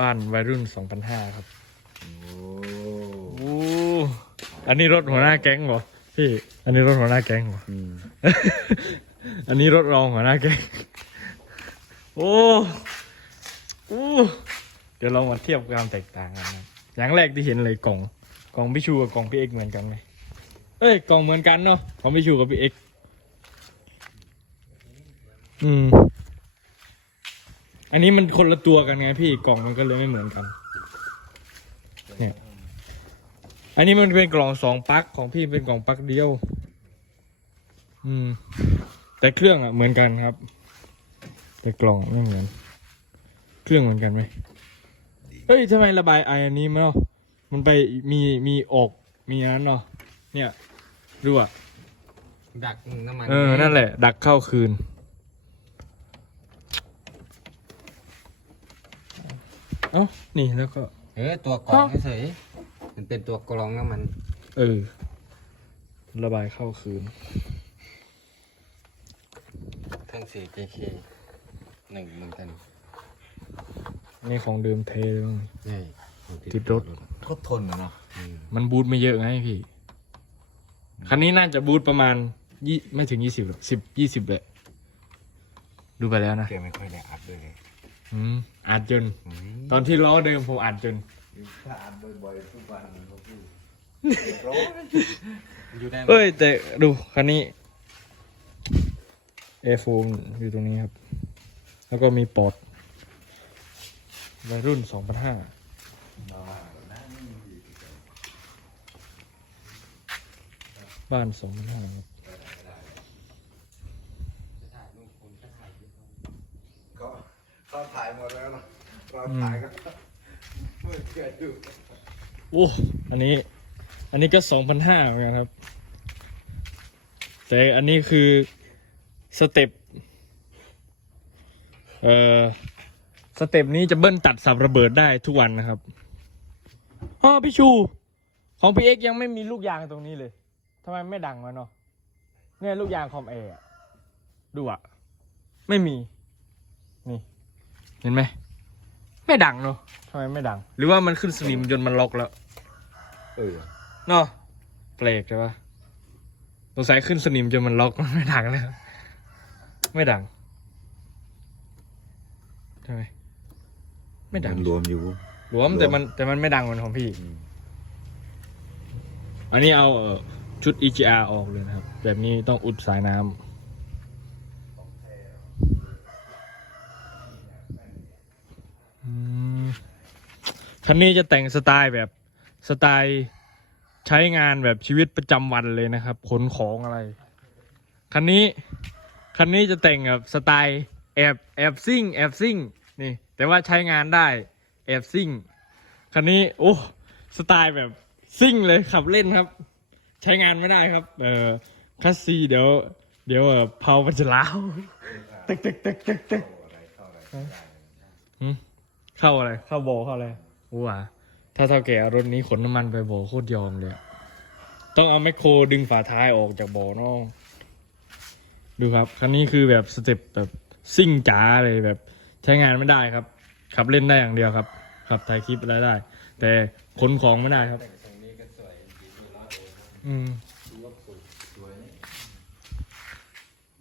บ้านวัยรุ่น2,500ครับโอ้โอ้อันนี้รถหัวหน้าแก๊งเหรอพี่ อันนี้รถหัวหน้าแก๊งเหรออืมอันนี้รถรองหัวหน้าแก๊ง โอ้โอ้เดี๋ยวลองมาเทียบความแตกต่างกันนะอย่างแรกที่เห็นเลยกล่อง กล่องพี่ชูกับกล่องพี่เอกเหมือนกันไหมเอ้ยกล่องเหมือนกันเนาะของพี่ชูกับพี่เอกอืม อันนี้มันคนละตัวกันไงพี่กล่องมันก็เลยไม่เหมือนกัน เนี่ย อันนี้มันเป็นกล่องสองปลั๊กของพี่เป็นกล่องปลั๊กเดียว อืม แต่เครื่องอะเหมือนกันครับ แต่กล่องอะไม่เหมือน เครื่องเหมือนกันไหมเฮ้ยทำไมระบายไออันนี้มันเนาะมันไปมีมีออกมีอันนั้นเนาะเนี่ยดูอะดักน้ำมัน เออ นั่นแหละ ดักเข้าคืน เอ้านี่แล้วก็ เออตัวกรองเฉยๆมันเป็นตัวกรองน้ำมันเออ ระบายเข้าคืนทั้งสี่ JK หนึ่งเหมือนกันนี่ของเดิมเทเลยมั้งนี่ติดรถ ก็ทนนะเนาะอืมมันบูทไม่เยอะไงพี่ คันนี้น่าจะบูทประมาณยี่ไม่ถึงยี่สิบหรอกสิบยี่สิบเลยดูไปแล้วนะแกไม่ค่อยได้อัพด้วยเลย อืมอัดจนอืมตอนที่ล้อเดิมผมอัดจน ถ้าอ่านบ่อยๆทุกวันมันก็พูดอยู่ได้เอ้ย แต่ดูคันนี้เอโฟมอยู่ตรงนี้ครับ แล้วก็มีปอดวัยรุ่นสองพันห้าบ้านสองพันห้าครับ เขา เขาถ่ายหมดแล้วเนาะเราถ่ายก็ไม่เคยดูโอ้อันนี้ อันนี้ก็สองพันห้าเหมือนกันครับ แต่อันนี้คือสเต็ปเอ่อสเต็ปนี้จะเบิ้ลตัดสับระเบิดได้ทุกวันนะครับอ๋อพี่ชู ของพี่เอ็กยังไม่มีลูกยางตรงนี้เลยทำไมไม่ดังวะเนาะเนี่ยลูกยางคอมเอะดูอะไม่มีนี่ เห็นไหม ไม่ดังเนาะทำไมไม่ดัง หรือว่ามันขึ้นสนิมจนมันล็อกแล้ว เออเนาะแปลกใช่ปะสงสัยขึ้นสนิมจนมันล็อกมันไม่ดังเลยไม่ดังใช่ไหมไม่ดัง มันรวมอยู่รวมแต่มันแต่มันไม่ดังเหมือนของพี่อันนี้เอาเอ่อชุด EGR ออกเลยนะครับ แบบนี้ต้องอุดสายน้ำ คันนี้จะแต่งสไตล์แบบสไตล์ใช้งานแบบชีวิตประจำวันเลยนะครับ ขนของอะไร คันนี้ คันนี้จะแต่งแบบสไตล์แอบแอบซิ่งแอบซิ่งนี่ แต่ว่าใช้งานได้แอบซิ่งคันนี้โอ้สไตล์แบบซิ่งเลยขับเล่นครับ ใช้งานไม่ได้ครับ เออคัสซีเดี๋ยว เดี๋ยวเออเพามันจะล้าวตึกตึกตึกตึกตึกเข้าอะไรเข้าโบเข้าอะไร ว้าถ้าเท่าแก่รถนี้ขนน้ำมันไปโบโคตรยอมเลย ต้องเอาแมคโครดึงฝาท้ายออกจากโบเนอกดูครับ คันนี้คือแบบสเต็ปแบบซิ่งจ๋าเลยแบบใช้งานไม่ได้ครับ ขับเล่นได้อย่างเดียวครับ ขับถ่ายคลิปอะไรได้ แต่ขนของไม่ได้ครับนี้ก็สวยดีดีล้อเออืมดูว่าสวยสวย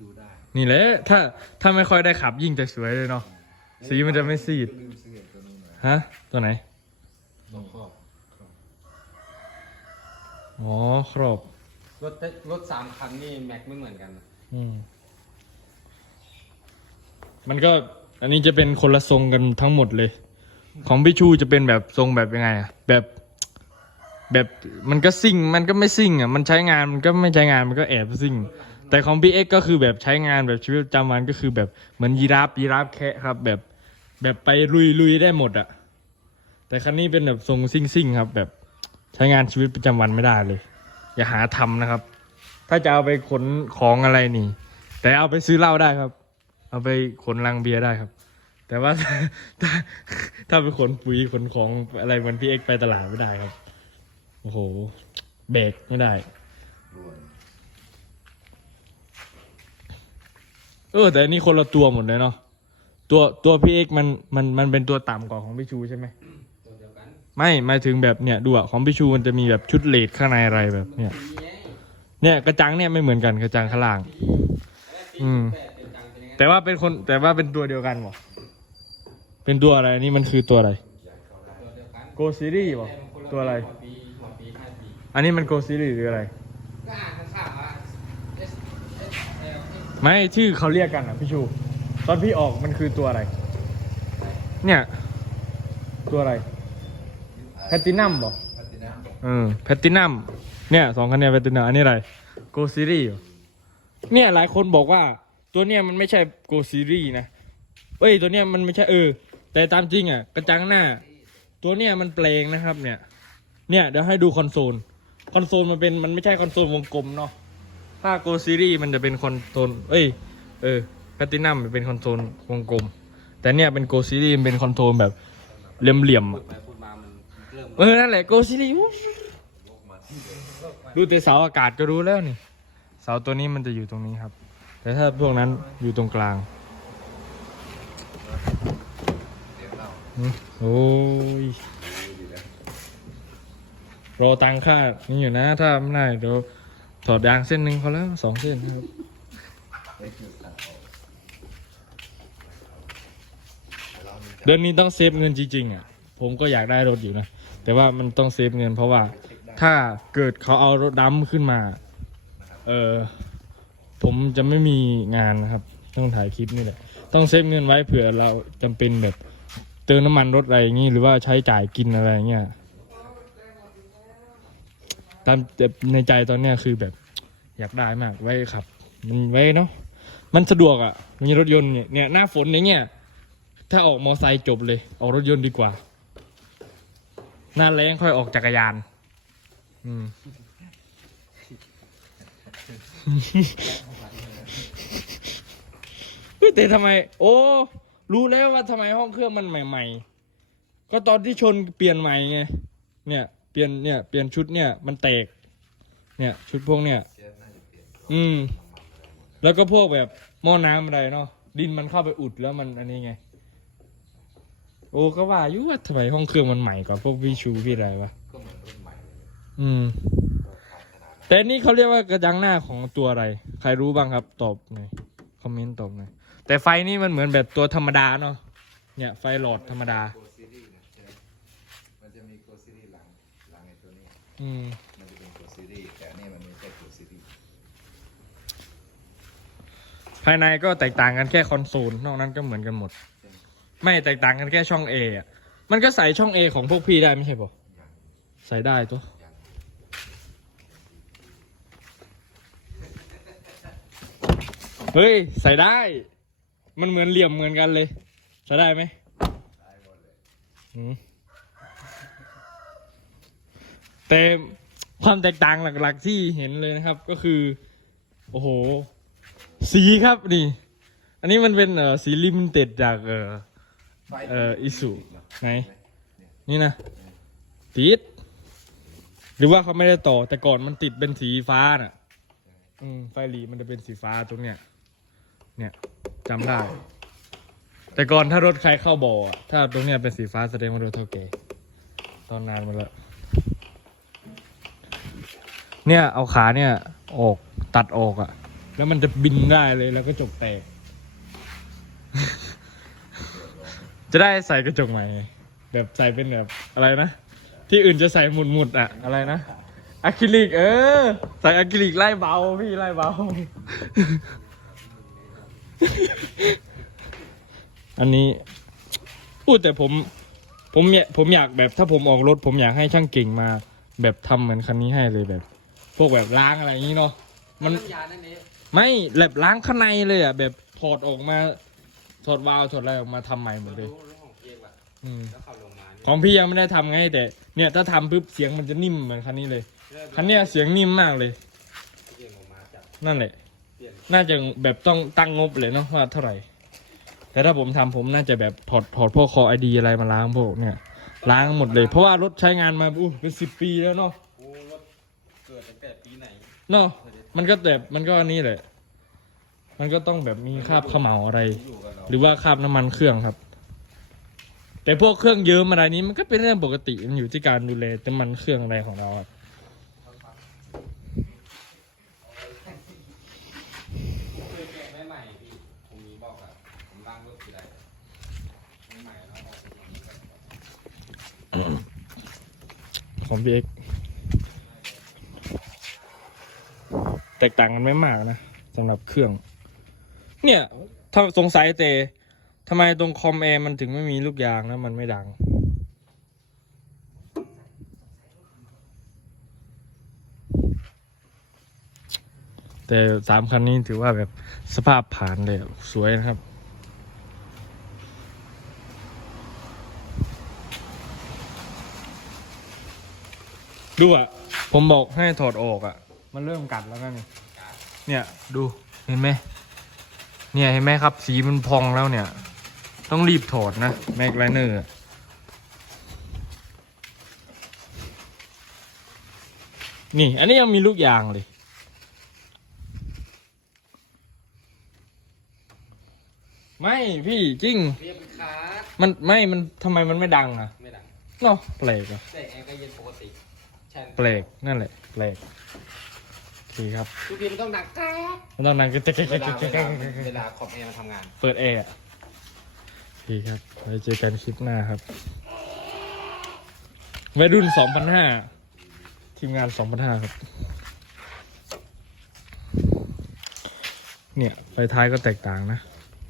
ดูได้นี่แหละถ้าถ้าไม่ค่อยได้ขับยิ่งจะสวยเลยเนาะสีมันจะไม่ซีดฮะตัวไหน ตัวครอบอ๋อครอบรถรถสามคันนี่แม็กไม่เหมือนกันนะอืมมันก็อันนี้จะเป็นคนละทรงกันทั้งหมดเลย ของพี่ชูจะเป็นแบบทรงแบบยังไงอะแบบ แบบมันก็ซิ่ง มันก็ไม่ซิ่งอะมันใช้งานมันก็ไม่ใช้งานมันก็แอบซิ่ง แต่ของพี่เอ็กก็คือแบบใช้งานแบบชีวิตประจำวันก็คือแบบเหมือนยีราฟยีราฟแคะครับ แบบแบบไปลุยลุยได้หมดอะ แต่คันนี้เป็นแบบทรงซิ่งซิ่งๆครับ แบบใช้งานชีวิตประจำวันไม่ได้เลย อย่าหาทำนะครับ ถ้าจะเอาไปขนของอะไรนี่ แต่เอาไปซื้อเหล้าได้ครับ เอาไปขนลังเบียร์ได้ครับ แต่ว่าถ้าถ้าไปขนปุ๋ยขนของอะไรเหมือนพี่เอกไปตลาดไม่ได้ครับโอ้โหเบรกไม่ได้เออแต่นี่คนละตัวหมดเลยเนาะตัวตัวพี่เอกมันมันมันเป็นตัวต่ำกว่าของพี่ชูใช่ไหม ไม่หมายถึงแบบเนี่ยดูอะของพี่ชูมันจะมีแบบชุดเลดข้างในอะไรแบบเนี่ยเนี่ยกระจังเนี่ยไม่เหมือนกันกระจังข้างล่าง อืม แต่ว่าเป็นคนแต่ว่าเป็นตัวเดียวกันหรอเป็นตัวอะไรนี่มันคือตัวอะไรตัวเดียวกันโกซีรีส์เหรอตัวอะไร อันนี้มันโกซีรีส์หรืออะไรไม่ชื่อเขาเรียกกันอะพี่ชู ตอนพี่ออกมันคือตัวอะไร เนี่ย ตัวอะไร แพตตินัมบอกพัฒนาบอกเออแพตตินัมเนี่ยสองคะแนนแพตตินัมอันนี้อะไรโกซีรีส์เนี่ยหลายคนบอกว่า ตัวเนี้ยมันไม่ใช่โกซีรีส์นะเอ้ยตัวเนี้ยมันไม่ใช่เออ แต่ตามจริงอะกระจังหน้า ตัวเนี้ยมันแปลงนะครับเนี่ย เนี่ยเดี๋ยวให้ดูคอนโซลคอนโซลมันเป็นมันไม่ใช่คอนโซลวงกลมเนาะถ้าโกซีรีส์มันจะเป็นคอนโซลเอ้ยเออแพตตินัมมันเป็นคอนโซลวงกลม แต่เนี่ยเป็นโกซีรีส์มันเป็นคอนโซลแบบเหลี่ยมๆพูอะดไปพู เริ่มเออนั่นแหละโกซิลิดูแต่เสาอากาศก็รู้แล้วนี่ เสาตัวนี้มันจะอยู่ตรงนี้ครับ แต่ถ้าพวกนั้นอยู่ตรงกลางโอ้ยรอตังค่านี่อยู่นะ ถ้าไม่ได้เดี๋ยวถอดยางเส้นหนึ่งพอแล้วสองเส้นครับเรามีเดือนนี้ต้องเซฟเงินจริงๆอะ ผมก็อยากได้รถอยู่นะ แต่ว่ามันต้องเซฟเงิน เพราะว่าถ้าเกิดเขาเอารถดำขึ้นมา เออผมจะไม่มีงานนะครับ ต้องถ่ายคลิปนี่แหละ ต้องเซฟเงินไว้เผื่อเราจำเป็นแบบเติมน้ำมันรถอะไรอย่างงี้หรือว่าใช้จ่ายกินอะไรอย่างเงี้ยตามแต่ในใจตอนเนี้ยคือแบบอยากได้มากไว้ขับ มันไว้เนาะมันสะดวกอะ่ะ มีรถยนต์เนี่ยเนี่ยหน้าฝนอย่างเงี้ยถ้าออกมอไซค์จบเลย ออกรถยนต์ดีกว่า หน้าแรงค่อยออกจักรยาน อืม เฮ้ยแต่ทำไม โอ้ รู้แล้วว่าทำไมห้องเครื่องมันใหม่ ๆ ก็ตอนที่ชนเปลี่ยนใหม่ไง เนี่ย เปลี่ยน เนี่ย เปลี่ยนชุดเนี่ย มันแตก เนี่ย ชุดพวกเนี่ย อืม แล้วก็พวกแบบหม้อน้ำอะไรเนาะ ดินมันเข้าไปอุดแล้วมันอันนี้ไง โอ้ก็ว่าอยุว่าทำไมห้องเครื่องมันใหม่กว่าพวกพี่ชูพี่อะไรวะก็เหมือนรุ่นใหม่เลยอืมก็ขายขนาดนั้นแต่นี่เขาเรียกว่ากระจังหน้าของตัวอะไร ใครรู้บ้างครับ ตอบหน่อยคอมเมนต์ตอบหน่อยแต่ไฟนี่มันเหมือนแบบตัวธรรมดาเนาะเนี่ยไฟหลอดธรรมดา โกซีรีส์นะใช่ไหมมันจะมีโกซีรีส์หลังหลังไอ้ตัวนี้ อืม มันจะเป็นโกซีรีส์แต่อันนี่มันไม่ใช่โกซีรีส์ภายในก็แตกต่างกันแค่คอนโซลนอกนั้นก็เหมือนกันหมด ไม่แตกต่างกันแค่ช่อง A อะ มันก็ใส่ช่อง A ของพวกพี่ได้ไม่ใช่ปะใส่ได้ตัว เฮ้ย ใส่ได้ มันเหมือนเหลี่ยมเหมือนกันเลย ใส่ได้ไหมได้หมดเลยอืมแต่ความแตกต่างหลักๆที่เห็นเลยนะครับก็คือ โอ้โห สีครับนี่ อันนี้มันเป็นเอ่อสีลิมิเต็ดจากเอ่อ เอ่ออิสุไหนนี่นะติด หรือว่าเขาไม่ได้ต่อแต่ก่อนมันติดเป็นสีฟ้าน่ะ อืมไฟหลีมันจะเป็นสีฟ้าตรงเนี้ยเนี่ยจำได้ แต่ก่อนถ้ารถใครเข้าบ่ออะถ้าตรงเนี้ยเป็นสีฟ้าแสดงว่ารถเท่าแก่ตอนนานมาแล้วเนี่ยเอาขาเนี่ย ออกตัดออกอะแล้วมันจะบินได้เลยแล้วก็จกแตก จะได้ใส่กระจกใหม่ไงแบบใส่เป็นแบบอะไรนะ ที่อื่นจะใส่หมุดหมุดๆอะอะไรนะอะคริลิกเออ ใส่อะคริลิกไล่เบาพี่ไล่เบา อันนี้พูดแต่ผม ผมอยากผมอยากแบบถ้าผมออกรถ ผมอยากให้ช่างเก่งมา แบบทำเหมือนคันนี้ให้เลยแบบ พวกแบบล้างอะไรอย่างนี้เนาะมันน้ำยานั่นเองไม่แบบล้างข้างในเลยอะแบบถอดออกมา ถอดวาล์วถอดอะไรออกมาทำใหม่หมดเลยรู้รู้ของเอกว่ะอืม แล้วเขาลงมานี่ของพี่ยังไม่ได้ทำไงแต่ เนี่ยถ้าทำปุ๊บเสียงมันจะนิ่มเหมือนคันนี้เลย คันเนี้ยเสียงนิ่มมากเลยเอกออกมาจากนั่นแหละ เปลี่ยนน่าจะแบบต้องตั้งงบเลยเนาะว่าเท่าไหร่ แต่ถ้าผมทำผมน่าจะแบบถอดถอดพวกคอไอดีอะไรมาล้างพวกเนี่ย ล้างหมดเลย เพราะว่ารถใช้งานมาอู้เป็นสิบปีแล้วเนาะโอ้รถเกิดตั้งแต่ปีไหนเนาะ มันก็แบบมันก็อันนี้แหละ มันก็ต้องแบบมีคราบเขมเหลาอะไร หรือว่าคราบน้ำมันเครื่องครับ แต่พวกเครื่องเยิ้มอะไรนี้มันก็เป็นเรื่องปกติมันอยู่ที่การดูแลน้ำมันเครื่องอะไรของเราครับไม่ใหม่พี่ผมมีบอกอะผมล้างรถทีไรใหม่แล้วออกตรงนี้ก็ของพี่เอกแตกต่างกันไม่มากนะสำหรับเครื่อง เนี่ยถ้าสงสัยเตทำไมตรงคอมแอร์มันถึงไม่มีลูกยางนะมันไม่ดัง แต่สามคันนี้ถือว่าแบบสภาพผ่านเลยสวยนะครับดูอะ ผมบอกให้ถอดออกอะ มันเริ่มกัดแล้วนะนี่ เนี่ย ดู เห็นไหม เนี่ยเห็นไหมครับ สีมันพองแล้วเนี่ย ต้องรีบถอดนะแม็กไลเนอร์นี่ อันนี้ยังมีลูกยางเลย ไม่พี่จริง เรียบคาร์ดมันไม่มันทำไมมันไม่ดังอะไม่ดังเนาะแปลกอะแต่แอร์ก็เย็นปกติ ใช่แปลกนั่นแหละแปลก โอเคครับทุกทีมันต้องดังแก๊กมันต้องนั่งก็จะเวลาเวลาเวลาคอมแอร์มันทำงาน เปิดแอร์อะโอเคครับไว้เจอกันคลิปหน้าครับวัยรุ่น2,500ทีมงาน2,500ครับ เนี่ยไฟท้ายก็แตกต่างนะ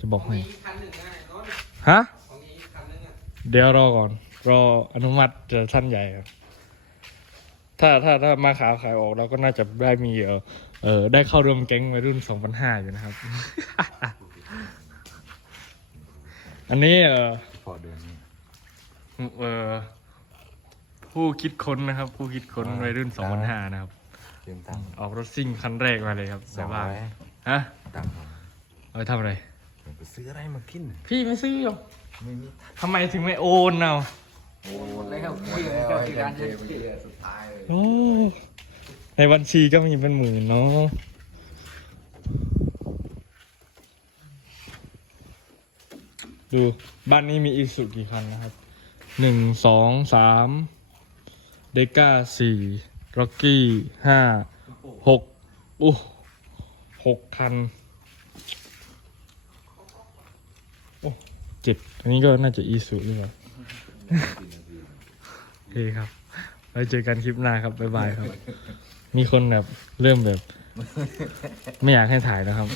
จะบอกให้ มีคันหนึ่งได้รถฮะ ของนี้คันหนึงอะ เดี๋ยวรอก่อน รออนุมัติจากท่านใหญ่ครับ ถ้าถ้าถ้ามาขาวขายออกเราก็น่าจะได้มีเออเออได้เข้าร่วมแก๊งวัยรุ่น2,500อยู่นะครับ อันนี้เออพอเดือนนี้เออผู้คิดค้นนะครับ ผู้คิดค้นอ่าวัยรุ่น2,500นะครับเตรียมตังค์ออกรถซิ่งคันแรกมาเลยครับสแต่องว่าร้อยฮะตังค์เอาไปทำอะไรผมไปซื้ออะไรมากิน พี่ไม่ซื้อหรอกไม่มีทำไมถึงไม่โอนเอา โอ้หมดแล้วหมดแล้วไอ้การเย็นเกลี่ยสุดท้ายเลยโอ้ในบัญชีก็มีเป็นหมื่นเนาะดู บ้านนี้มีอีสุกี่คันนะครับหนึ่งสองสามเดก้าสี่ร็อกกี้ห้าหกอู้หกคัน โอ้เจ็ดอันนี้ก็น่าจะอีสุหรือเปล่า โอเคครับไว้เจอกันคลิปหน้าครับบ๊ายบายครับ มีคนแบบเริ่มแบบ ไม่อยากให้ถ่ายนะครับ